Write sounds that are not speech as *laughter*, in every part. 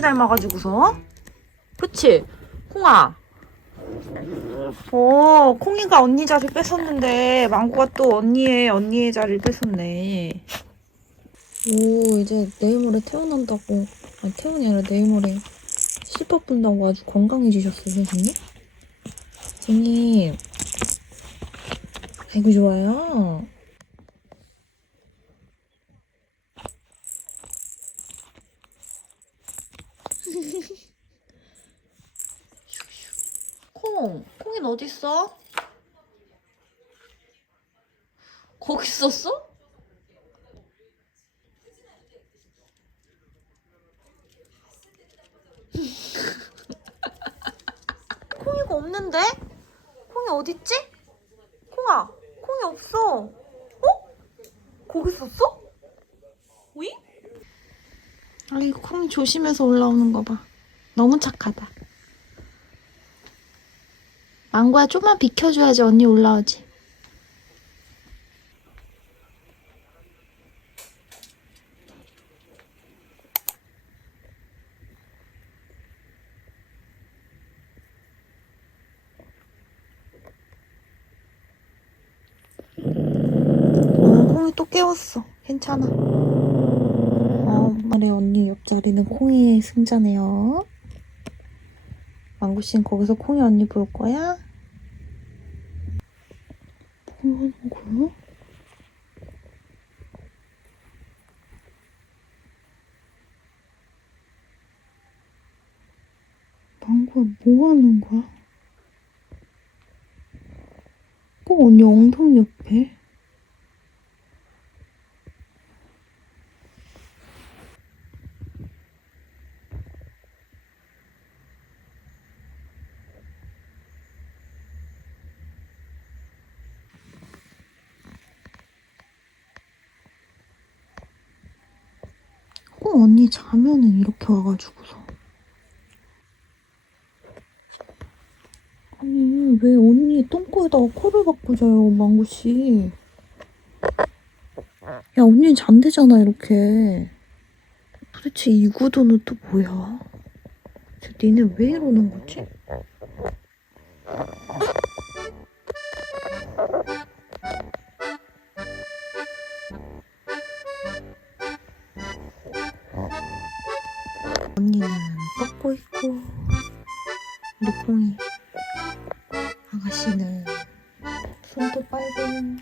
닮아가지고서. 그치? 콩아. 어, 콩이가 언니 자리 뺏었는데, 망고가 또 언니의, 언니의 자리를 뺏었네. 오, 이제 내일 모레 태어난다고. 아니, 태어이 아니라 내일 모레 실밥 분다고 아주 건강해지셨어요, 선생님? 선생님. 아이고, 좋아요. 콩, 콩이는 어디 있어? 거기 있었어? *laughs* 콩이가 없는데? 콩이 어딨지? 콩아, 콩이 없어. 어? 거기 있었어? 위? 아이고, 콩이 조심해서 올라오는 거 봐. 너무 착하다. 망고야, 좀만 비켜줘야지 언니 올라오지. 어, 콩이 또 깨웠어. 괜찮아. 어, 말해 언니 옆자리는 콩이의 승자네요. 망고 씨는 거기서 콩이 언니 볼 거야? 뭐 하는 거야? 망고야 뭐 하는 거야? 꼭 언니 엉덩이 옆에? 꼭 언니 자면은 이렇게 와가지고서. 아니, 왜 언니 똥꼬에다가 코를 박고 자요, 망고씨. 야, 언니는 잔대잖아, 이렇게. 도대체 이 구도는 또 뭐야? 저 니네 왜 이러는 거지? 언니는 뻗고 있고 우리 콩이 아가씨는 손도 빨고 음.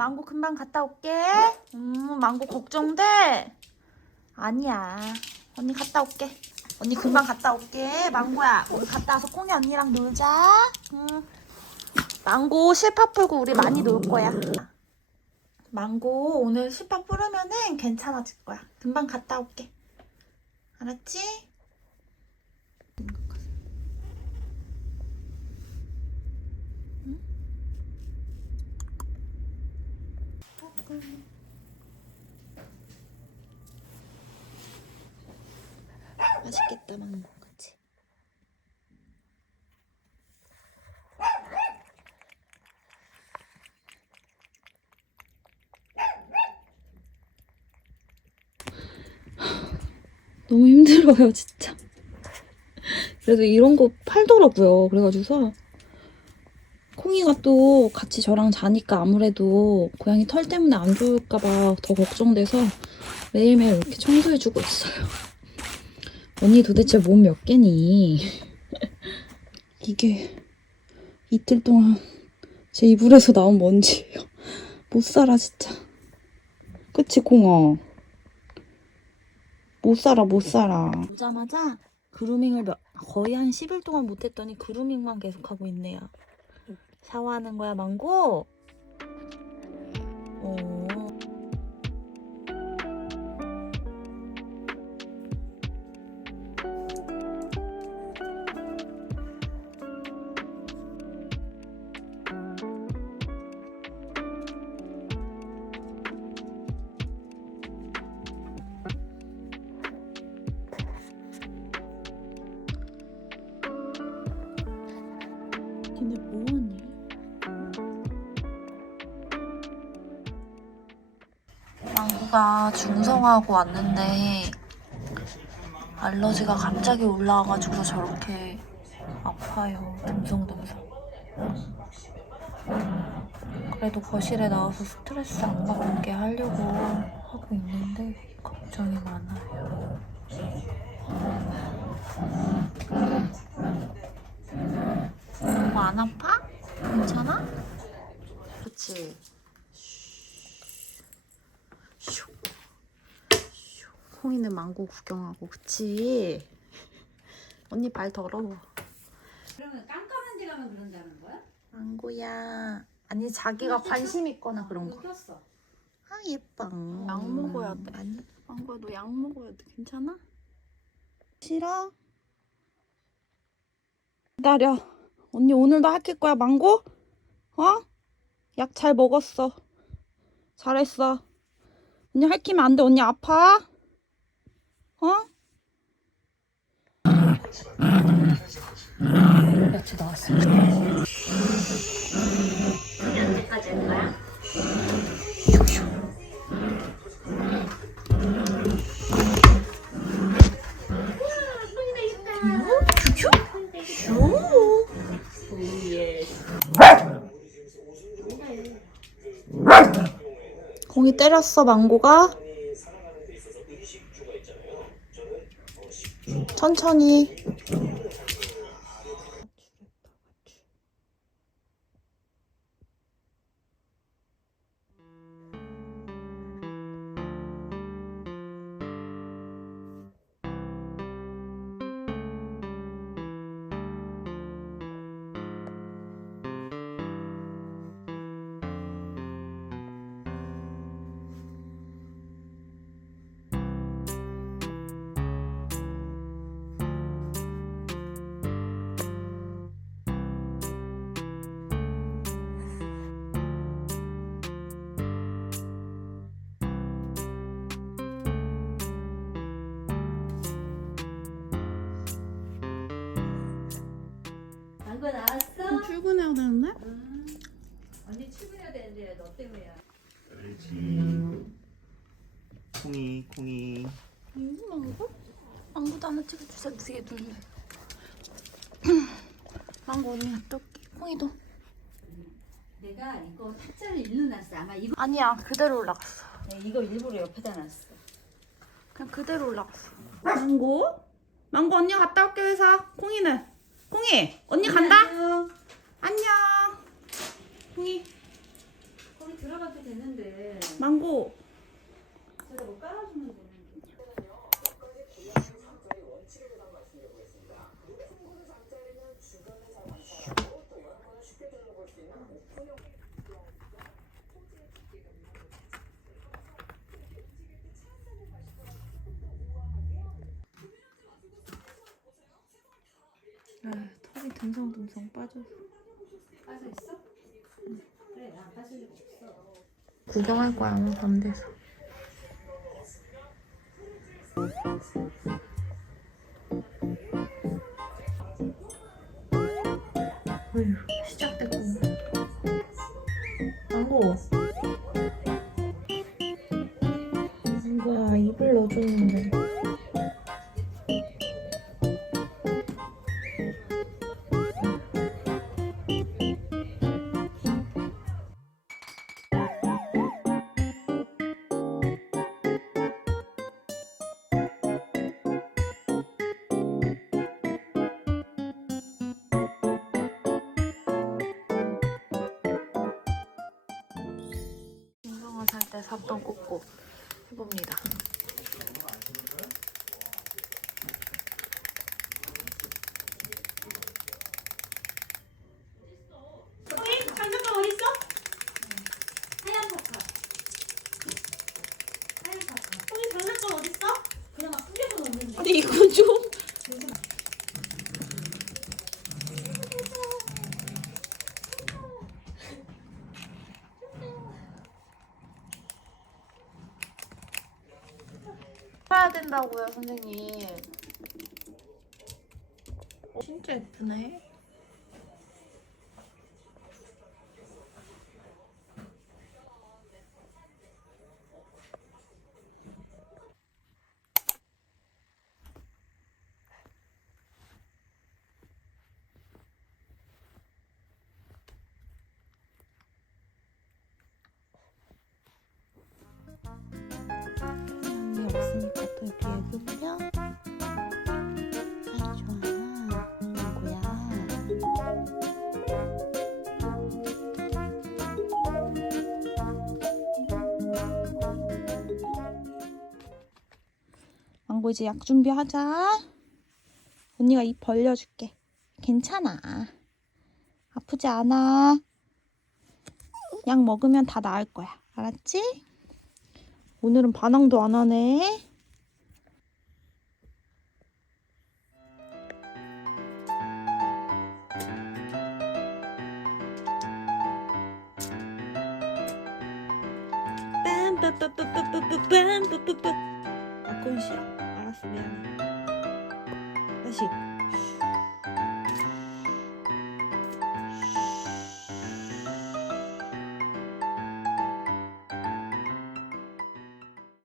망고 금방 갔다 올게. 음 망고 걱정돼? 아니야. 언니 갔다 올게. 언니 금방 갔다 올게 망고야. 우리 갔다 와서 콩이 언니랑 놀자. 음. 망고 실밥 풀고 우리 많이 놀 거야. 망고 오늘 실밥 풀으면은 괜찮아질 거야. 금방 갔다 올게. 알았지? 맛있겠다 망고 그치? 너무 힘들어요 진짜 그래도 이런 거 팔더라고요 그래가지고 서 콩이가 또 같이 저랑 자니까 아무래도 고양이 털 때문에 안 좋을까봐 더 걱정돼서 매일매일 이렇게 청소해주고 있어요. *laughs* 언니 도대체 몸 몇 개니? *laughs* 이게 이틀 동안 제 이불에서 나온 먼지예요. *laughs* 못 살아 진짜. 그치 콩아? 못 살아 못 살아. 오자마자 그루밍을 몇- 거의 한 10일 동안 못했더니 그루밍만 계속하고 있네요. 샤워하는 거야, 망고? 어. 망고가 중성화하고 왔는데 알러지가 갑자기 올라와가지고 저렇게 아파요. 듬성듬성. 그래도 거실에 나와서 스트레스 안 받게 하려고 하고 있는데 걱정이 많아요. 너무 안 아파? 괜찮아? 그치? 홍이는 망고 구경하고 그치? *laughs* 언니 발 더러워. 그러면 깜깜한 데 가면 그런다는 거야? 망고야. 아니 자기가 관심 있거나 그런 거. 웃겼어. 아 예뻐. 약 먹어야 돼. 아니. 망고야 너 약 먹어야 돼. 괜찮아? 싫어? 기다려. 언니 오늘도 할킬 거야 망고? 어? 약 잘 먹었어. 잘했어. 언니 할키면 안 돼. 언니 아파? 어? 며칠 나왔어. 언제까지 할 거야? 공이 때렸어 망고가? 천천히. 망고 나왔어? 출근해야 되는데? 언니 출근해야 되는데 너 때문이야. 그렇지. 콩이 콩이 이거 망고? 망고도 하나 찍어주세요. 두 개 둘. 망고 언니 어떡해? 콩이도. 내가 이거 타짜를 일로 놨어. 아마 이거 아니야 그대로 올라갔어. 네, 이거 일부러 옆에다 놨어. 그냥 그대로 올라갔어. 망고? 망고 언니 갔다 올게 회사. 콩이는? 콩이 언니 간다. 안녕. 안녕. 콩이 거기 들어가도 되는데 망고. 저기다 뭐 깔아주면 되는데. 아, 털이 듬성듬성 빠져. 빠져 있어? 그래 안 빠질 리 없어. 구경할 거야 아마 밤 돼서. 어휴 시작됐고. 망고. 망고야 입을 넣어줬는데. 샀던 꼭꼭 해봅니다. 장난감 어디 있어? 하얀 파카. 하얀 파카. 거기 장난감 어디 있어? 그냥 막 뿌려서 놓는데. 근데 이거 좀 해야 된다고요, 선생님. 어, 진짜 예쁘네. 눕혀. 아이 좋아. 망고야. 망고 이제 약 준비하자. 언니가 입 벌려줄게. 괜찮아. 아프지 않아. 약 먹으면 다 나을 거야. 알았지? 오늘은 반항도 안 하네. 빰빰빰빰빰빰빰빰빰빰. 아건 싫어? 알았어 미안해. 다시.